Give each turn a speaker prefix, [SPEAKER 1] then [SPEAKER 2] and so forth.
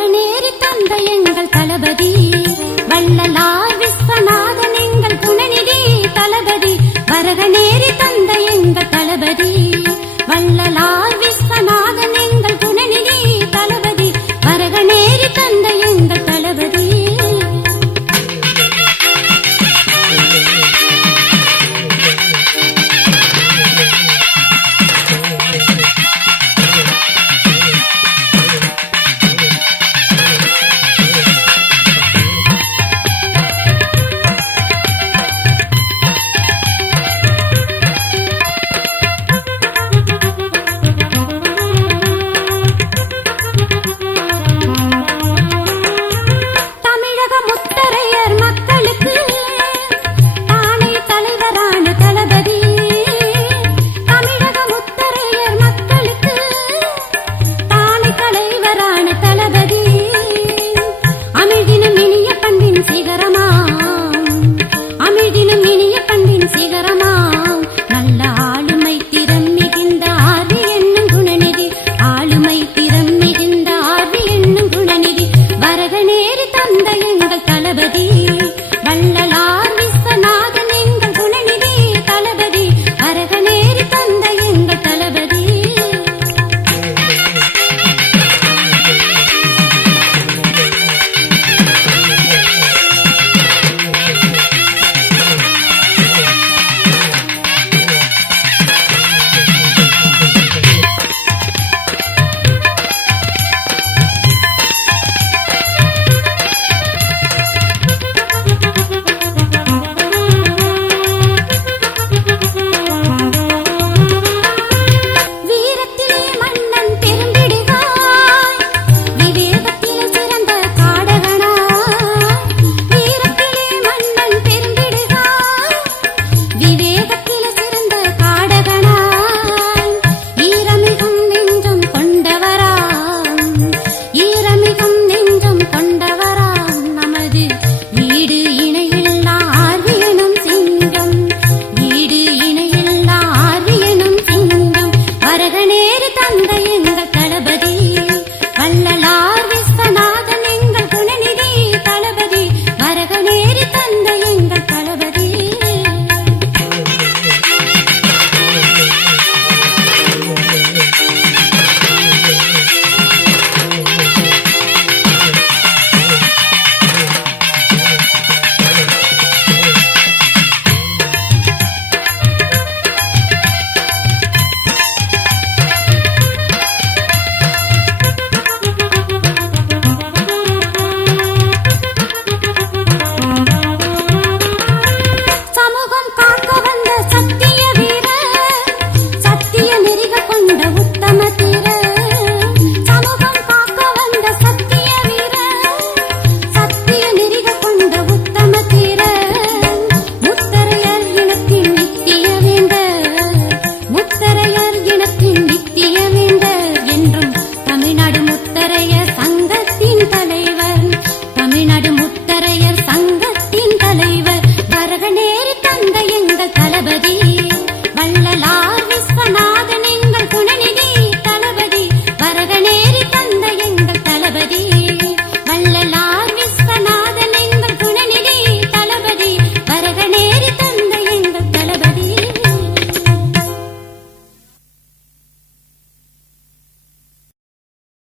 [SPEAKER 1] மகனேறி தந்த எங்கள் தளபதி வள்ளலா